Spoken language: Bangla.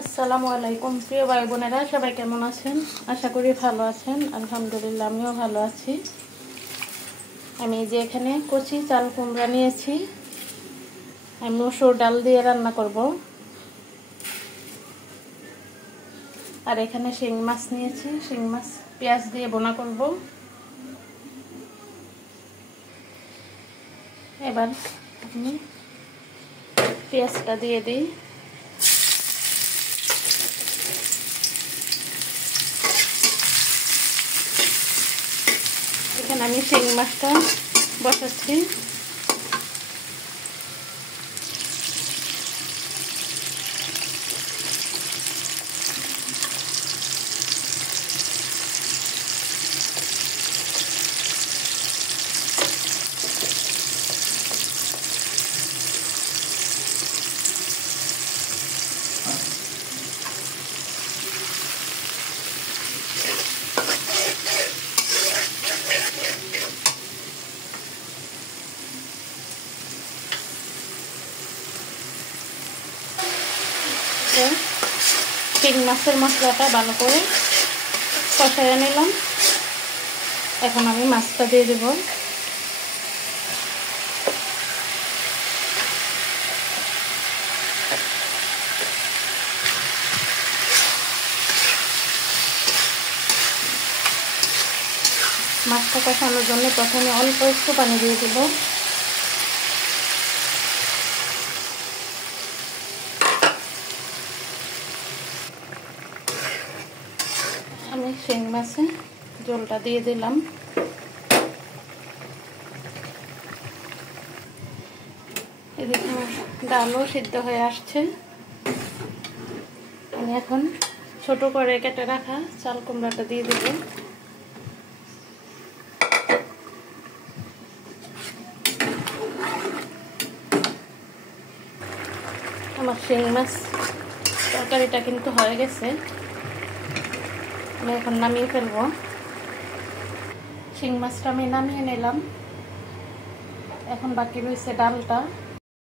আসসালামু আলাইকুম প্রিয় ভাই বোনেরা, সবাই কেমন আছেন? আশা করি ভালো আছেন। আলহামদুলিল্লাহ, আমিও ভালো আছি। আমি যে এখানে কচি চাল কুমড়া নিয়েছি, আমি মসুর ডাল দিয়ে রান্না করব। আর এখানে শিং মাছ নিয়েছি, শিং মাছ পেঁয়াজ দিয়ে বোনা করব। এবার আমি পেঁয়াজটা দিয়ে দিই। এখানে আমি শিং মাছটা বসাচ্ছি। শিং মাছের মশলাটা ভালো করে কষাইয়া নিলাম। এখন আমি মাছটা দিয়ে দেব। মাছটা কষানোর জন্য প্রথমে অল্প একটু পানি দিয়ে দেব। আমি শিং মাছে জলটা দিয়ে দিলাম। এদিকে ডালও সিদ্ধ হয়ে আসছে। আমি এখন ছোট করে কেটে রাখা চাল কুমড়াটা দিয়ে দেব। আমার শিং মাছ তরকারিটা কিন্তু হয়ে গেছে, আমি এখন নামিয়ে ফেলবো। শিং মাছটা আমি নামিয়ে নিলাম। এখন বাকি রয়েছে ডালটা।